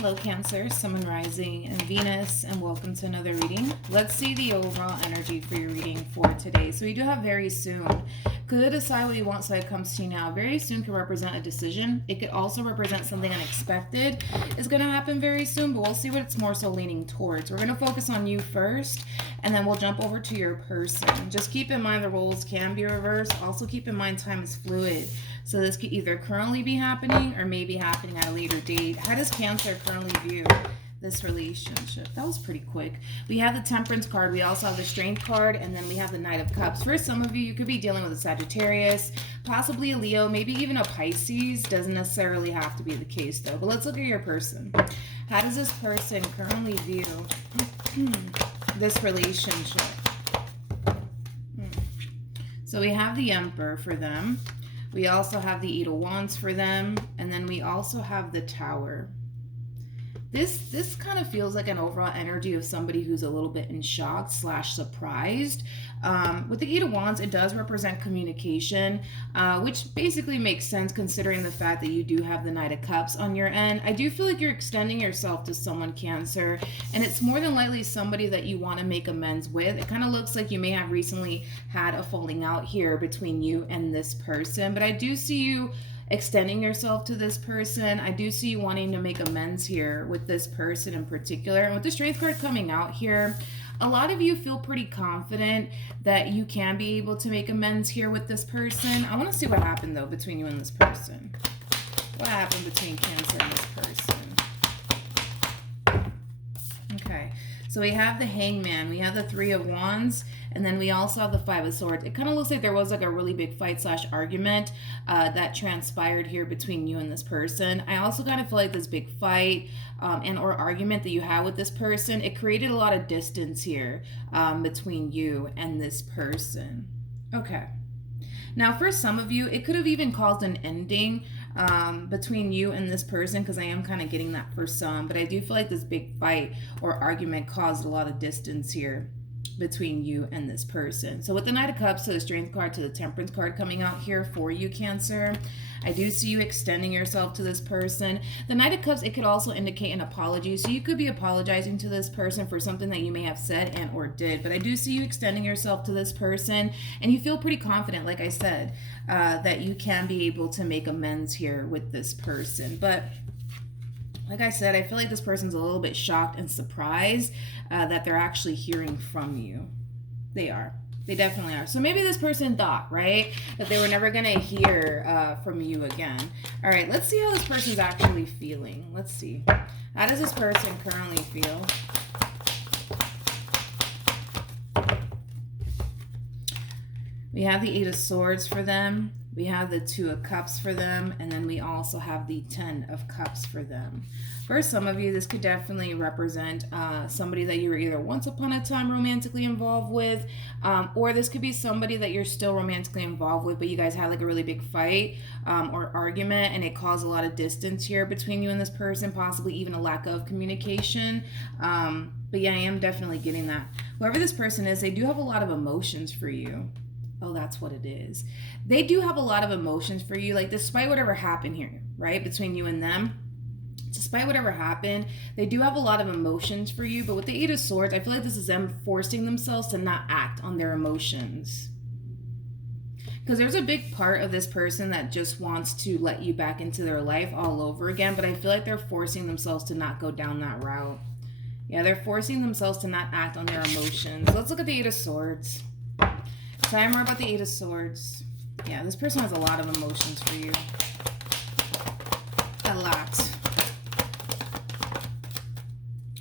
Hello Cancer, Sun, Rising, and Venus, and welcome to another reading. Let's see the overall energy for your reading for today. So we do have very soon. Could decide what you want, so it comes to you now. Very soon can represent a decision. It could also represent something unexpected. It's going to happen very soon, but we'll see what it's more so leaning towards. We're going to focus on you first, and then we'll jump over to your person. Just keep in mind the roles can be reversed. Also keep in mind time is fluid. So this could either currently be happening or maybe happening at a later date. How does Cancer currently view this relationship? That was pretty quick. We have the Temperance card. We also have the Strength card. And then we have the Knight of Cups. For some of you, you could be dealing with a Sagittarius, possibly a Leo, maybe even a Pisces. Doesn't necessarily have to be the case though. But let's look at your person. How does this person currently view this relationship? So we have the Emperor for them. We also have the Eight of Wands for them, and then we also have the Tower. This kind of feels like an overall energy of somebody who's a little bit in shock / surprised. With the Eight of Wands, it does represent communication, which basically makes sense considering the fact that you do have the Knight of Cups on your end. I do feel like you're extending yourself to someone, Cancer, and it's more than likely somebody that you want to make amends with. It kind of looks like you may have recently had a falling out here between you and this person, but I do see you extending yourself to this person. I do see you wanting to make amends here with this person in particular. And with the Strength card coming out here, a lot of you feel pretty confident that you can be able to make amends here with this person. I want to see what happened though between you and this person. What happened between Cancer and this person? Okay, so we have the Hangman, we have the Three of Wands, and then we also have the Five of Swords. It kind of looks like there was like a really big fight / argument that transpired here between you and this person. I also kind of feel like this big fight and or argument that you had with this person, it created a lot of distance here between you and this person. Okay. Now, for some of you, it could have even caused an ending between you and this person, because I am kind of getting that for some. But I do feel like this big fight or argument caused a lot of distance here between you and this person. So with the Knight of Cups to the Strength card to the Temperance card coming out here for you, Cancer, I do see you extending yourself to this person. The Knight of Cups, it could also indicate an apology. So you could be apologizing to this person for something that you may have said and or did. But I do see you extending yourself to this person, and you feel pretty confident, like I said, that you can be able to make amends here with this person. But like I said, I feel like this person's a little bit shocked and surprised that they're actually hearing from you. They are. They definitely are. So maybe this person thought, right, that they were never going to hear from you again. All right, let's see how this person's actually feeling. Let's see. How does this person currently feel? We have the Eight of Swords for them. We have the Two of Cups for them, and then we also have the Ten of Cups for them. For some of you, this could definitely represent somebody that you were either once upon a time romantically involved with, or this could be somebody that you're still romantically involved with, but you guys had like a really big fight or argument, and it caused a lot of distance here between you and this person, possibly even a lack of communication. But yeah, I am definitely getting that. Whoever this person is, they do have a lot of emotions for you. Oh, that's what it is. They do have a lot of emotions for you, like despite whatever happened here, right, between you and them. Despite whatever happened, they do have a lot of emotions for you. But with the Eight of Swords, I feel like this is them forcing themselves to not act on their emotions. Because there's a big part of this person that just wants to let you back into their life all over again. But I feel like they're forcing themselves to not go down that route. Yeah, they're forcing themselves to not act on their emotions. Let's look at the Eight of Swords. Tell me more about the Eight of Swords. Yeah, this person has a lot of emotions for you. A lot.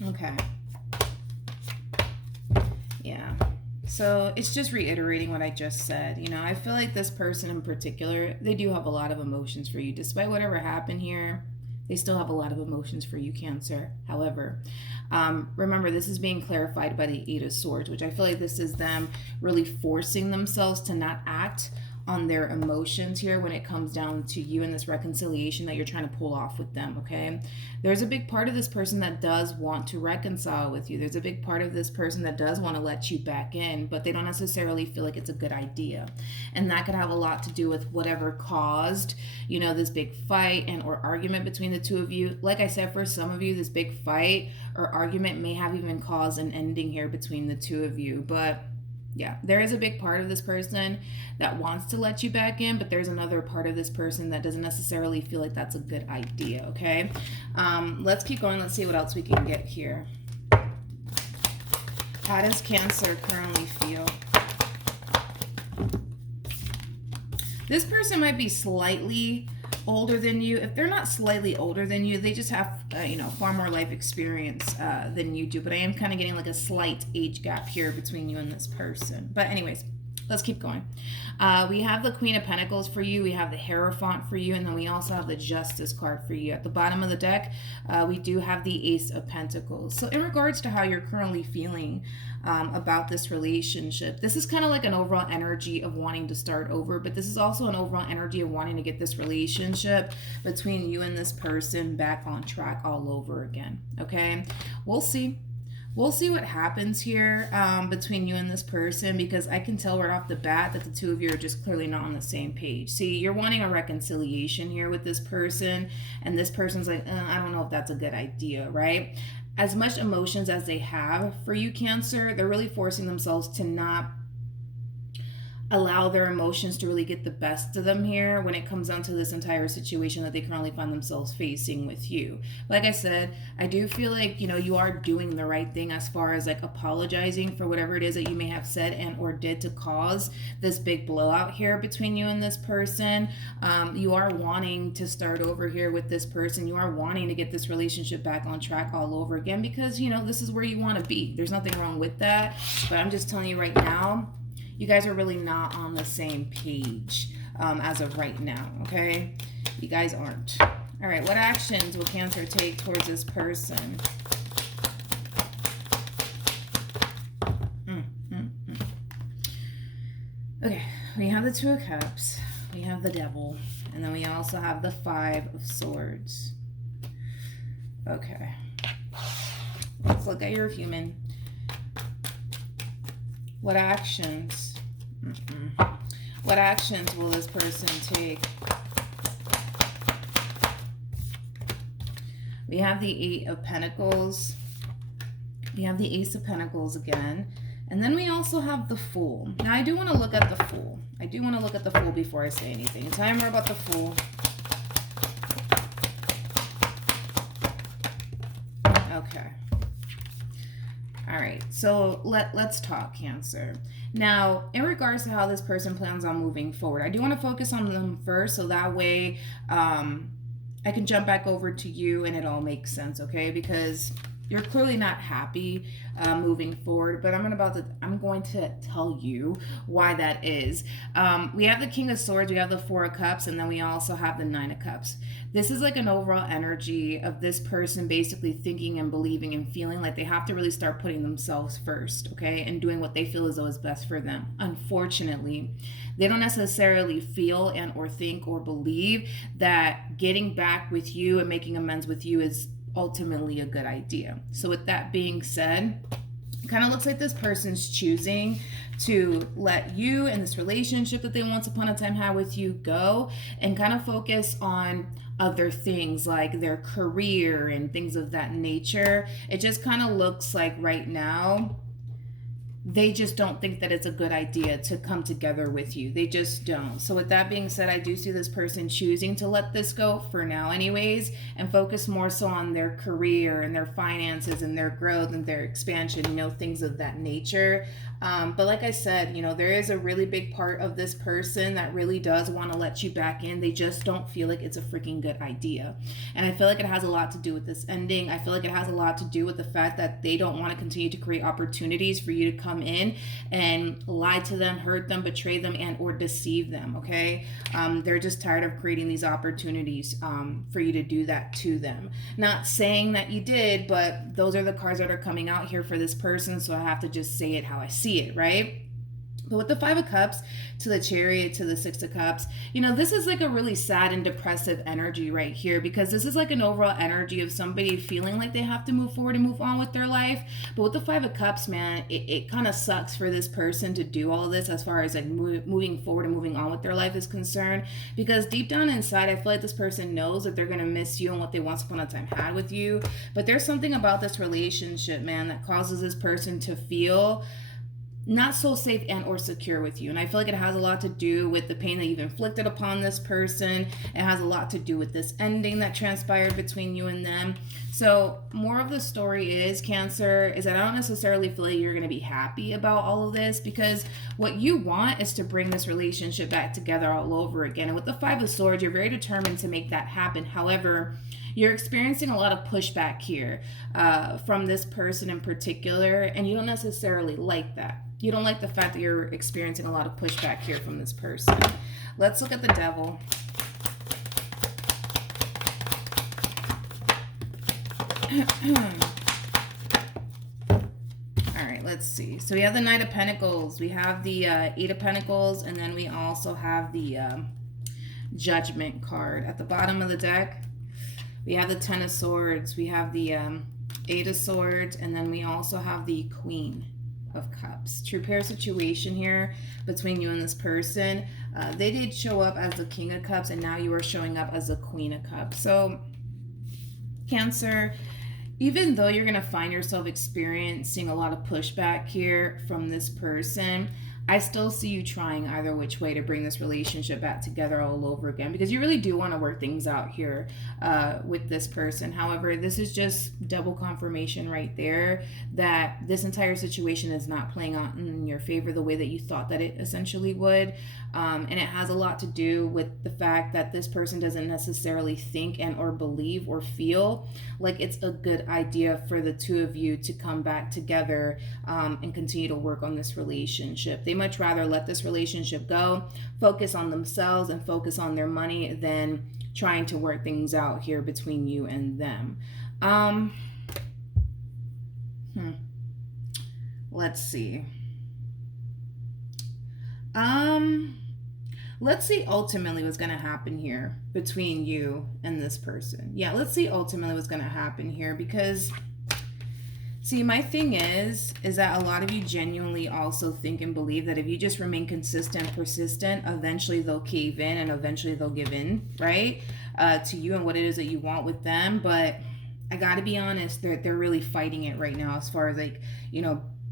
Okay. Yeah. So it's just reiterating what I just said. You know, I feel like this person in particular, they do have a lot of emotions for you. Despite whatever happened here, they still have a lot of emotions for you, Cancer. However, remember, this is being clarified by the Eight of Swords, which I feel like this is them really forcing themselves to not act on their emotions here when it comes down to you and this reconciliation that you're trying to pull off with them, okay? There's a big part of this person that does want to reconcile with you. There's a big part of this person that does want to let you back in, but they don't necessarily feel like it's a good idea. And that could have a lot to do with whatever caused, you know, this big fight and or argument between the two of you. Like I said, for some of you, this big fight or argument may have even caused an ending here between the two of you. But yeah, there is a big part of this person that wants to let you back in, but there's another part of this person that doesn't necessarily feel like that's a good idea, okay? Let's keep going. Let's see what else we can get here. How does Cancer currently feel? This person might be slightly older than you. If they're not slightly older than you, they just have, far more life experience than you do. But I am kind of getting like a slight age gap here between you and this person. But anyways, let's keep going. We have the Queen of Pentacles for you. We have the Hierophant for you. And then we also have the Justice card for you. At the bottom of the deck, we do have the Ace of Pentacles. So in regards to how you're currently feeling about this relationship, this is kind of like an overall energy of wanting to start over. But this is also an overall energy of wanting to get this relationship between you and this person back on track all over again. Okay? We'll see. We'll see what happens here between you and this person, because I can tell right off the bat that the two of you are just clearly not on the same page. See, you're wanting a reconciliation here with this person, and this person's like, I don't know if that's a good idea, right? As much emotions as they have for you, Cancer, they're really forcing themselves to not allow their emotions to really get the best of them here when it comes down to this entire situation that they currently find themselves facing with you. Like I said, I do feel like, you are doing the right thing as far as like apologizing for whatever it is that you may have said and or did to cause this big blowout here between you and this person. You are wanting to start over here with this person. You are wanting to get this relationship back on track all over again, because, this is where you want to be. There's nothing wrong with that. But I'm just telling you right now, you guys are really not on the same page as of right now, okay? You guys aren't. All right, what actions will Cancer take towards this person? Okay, we have the Two of Cups, we have the Devil, and then we also have the Five of Swords. Okay, let's look at your human. What actions? What actions will this person take? We have the Eight of Pentacles. We have the Ace of Pentacles again. And then we also have the Fool. Now, I do want to look at the Fool. I do want to look at the Fool before I say anything. Tell me more about the Fool. Okay. All right, so let's talk, Cancer. Now, in regards to how this person plans on moving forward, I do want to focus on them first, so that way I can jump back over to you and it all makes sense, okay? Because you're clearly not happy moving forward, but I'm going to tell you why that is. We have the King of Swords, we have the Four of Cups, and then we also have the Nine of Cups. This is like an overall energy of this person basically thinking and believing and feeling like they have to really start putting themselves first, okay? And doing what they feel as though is best for them. Unfortunately, they don't necessarily feel and or think or believe that getting back with you and making amends with you is ultimately a good idea. So with that being said, it kind of looks like this person's choosing to let you and this relationship that they once upon a time had with you go and kind of focus on other things like their career and things of that nature. It just kind of looks like right now they just don't think that it's a good idea to come together with you. They just don't. So with that being said, I do see this person choosing to let this go for now anyways and focus more so on their career and their finances and their growth and their expansion, things of that nature. But like I said, there is a really big part of this person that really does want to let you back in. They just don't feel like it's a freaking good idea. And I feel like it has a lot to do with this ending. I feel like it has a lot to do with the fact that they don't want to continue to create opportunities for you to come in and lie to them, hurt them, betray them, and or deceive them, okay? They're just tired of creating these opportunities for you to do that to them. Not saying that you did, but those are the cards that are coming out here for this person, so I have to just say it how I see it, right? But with the Five of Cups to the Chariot to the Six of Cups, this is like a really sad and depressive energy right here, because this is like an overall energy of somebody feeling like they have to move forward and move on with their life. But with the Five of Cups, man, it kind of sucks for this person to do all of this as far as like moving forward and moving on with their life is concerned, because deep down inside, I feel like this person knows that they're going to miss you and what they once upon a time had with you. But there's something about this relationship, man, that causes this person to feel not so safe and or secure with you. And I feel like it has a lot to do with the pain that you've inflicted upon this person. It has a lot to do with this ending that transpired between you and them. So more of the story is, Cancer, is that I don't necessarily feel like you're going to be happy about all of this, because what you want is to bring this relationship back together all over again. And with the Five of Swords, you're very determined to make that happen. However, you're experiencing a lot of pushback here from this person in particular, and you don't necessarily like that. You don't like the fact that you're experiencing a lot of pushback here from this person. Let's look at the Devil. All right, let's see. So we have the Knight of Pentacles. We have the Eight of Pentacles, and then we also have the Judgment card. At the bottom of the deck, we have the Ten of Swords. We have the Eight of Swords, and then we also have the Queen of Cups. True pair situation here between you and this person. They did show up as the King of Cups, and now you are showing up as the Queen of Cups. So Cancer, even though you're going to find yourself experiencing a lot of pushback here from this person, I still see you trying either which way to bring this relationship back together all over again, because you really do want to work things out here with this person. However, this is just double confirmation right there that this entire situation is not playing out in your favor the way that you thought that it essentially would. And it has a lot to do with the fact that this person doesn't necessarily think and or believe or feel like it's a good idea for the two of you to come back together and continue to work on this relationship. They much rather let this relationship go, focus on themselves and focus on their money than trying to work things out here between you and them. Let's see. Let's see ultimately what's going to happen here between you and this person. Yeah, let's see ultimately what's going to happen here, because see, my thing is that a lot of you genuinely also think and believe that if you just remain consistent, persistent, eventually they'll cave in and eventually they'll give in, right? To you and what it is that you want with them. But I got to be honest, they're really fighting it right now as far as like,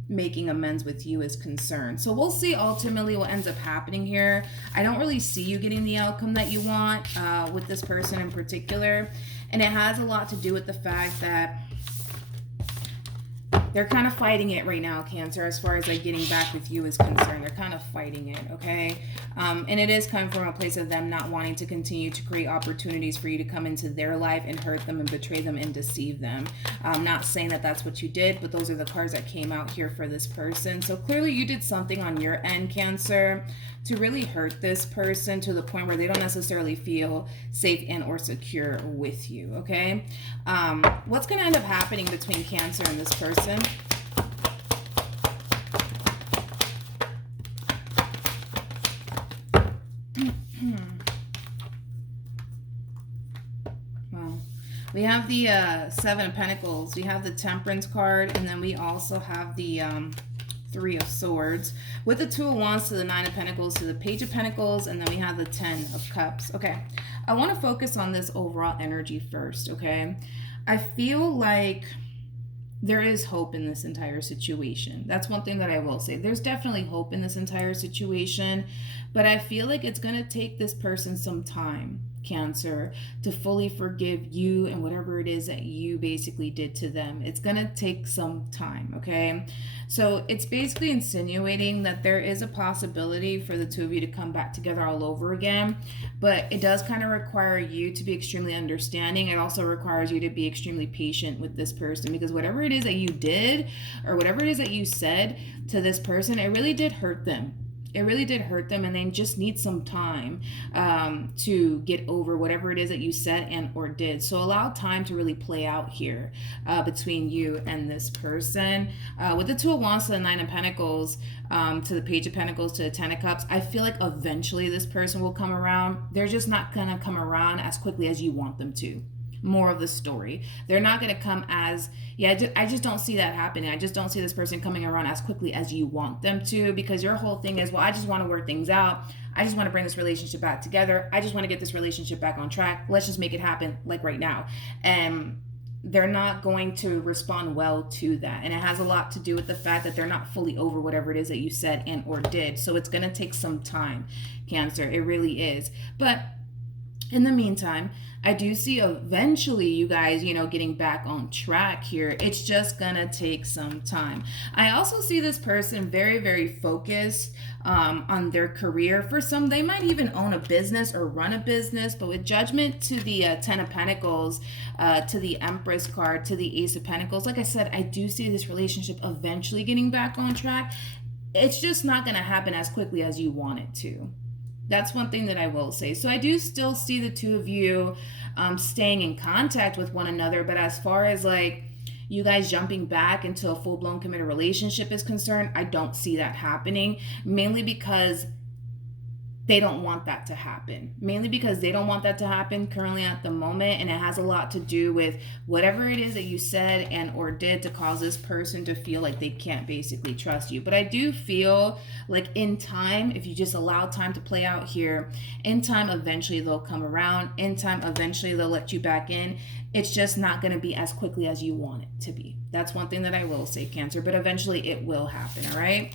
making amends with you is concerned. So we'll see ultimately what ends up happening here. I don't really see you getting the outcome that you want with this person in particular. And it has a lot to do with the fact that they're kind of fighting it right now, Cancer, as far as like getting back with you is concerned. They're kind of fighting it, okay? And it is coming from a place of them not wanting to continue to create opportunities for you to come into their life and hurt them and betray them and deceive them. I'm not saying that that's what you did, but those are the cards that came out here for this person. So clearly you did something on your end, Cancer, to really hurt this person to the point where they don't necessarily feel safe and or secure with you, okay? What's going to end up happening between Cancer and this person? Well, we have the Seven of Pentacles. We have the Temperance card, and then we also have the Three of Swords, with the Two of Wands to the Nine of Pentacles to the Page of Pentacles, and then we have the Ten of Cups. Okay, I want to focus on this overall energy first, okay? I feel like there is hope in this entire situation. That's one thing that I will say. There's definitely hope in this entire situation, but I feel like it's going to take this person some time, Cancer, to fully forgive you and whatever it is that you basically did to them. It's going to take some time, okay? So it's basically insinuating that there is a possibility for the two of you to come back together all over again, but it does kind of require you to be extremely understanding. It also requires you to be extremely patient with this person, because whatever it is that you did or whatever it is that you said to this person, it really did hurt them. it really did hurt them, and they just need some time to get over whatever it is that you said and or did. So allow time to really play out here between you and this person. With the Two of Wands to the Nine of Pentacles, to the Page of Pentacles, to the Ten of Cups, I feel like eventually this person will come around. They're just not gonna come around as quickly as you want them to. More of the story. They're not going to come as, I just don't see that happening. I just don't see this person coming around as quickly as you want them to, because your whole thing is, well, I just want to work things out. I just want to bring this relationship back together. I just want to get this relationship back on track. Let's just make it happen like right now. And they're not going to respond well to that. And it has a lot to do with the fact that they're not fully over whatever it is that you said and or did. So it's going to take some time, Cancer. It really is. But in the meantime, I do see eventually you guys, getting back on track here. It's just gonna take some time. I also see this person very, very focused on their career. For some, they might even own a business or run a business, but with Judgment to the Ten of Pentacles, to the Empress card, to the Ace of Pentacles, like I said, I do see this relationship eventually getting back on track. It's just not gonna happen as quickly as you want it to. That's one thing that I will say. So I do still see the two of you staying in contact with one another. But as far as like you guys jumping back into a full-blown committed relationship is concerned, I don't see that happening. Mainly because they don't want that to happen. Mainly because they don't want that to happen currently at the moment. And it has a lot to do with whatever it is that you said and or did to cause this person to feel like they can't basically trust you. But I do feel like in time, if you just allow time to play out here, in time, eventually they'll come around. In time, eventually they'll let you back in. It's just not going to be as quickly as you want it to be. That's one thing that I will say, Cancer. But eventually it will happen, all right?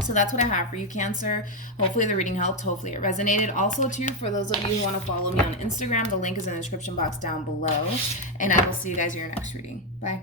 So that's what I have for you, Cancer. Hopefully the reading helped. Hopefully it resonated. Also, too, for those of you who want to follow me on Instagram, the link is in the description box down below. And I will see you guys in your next reading. Bye.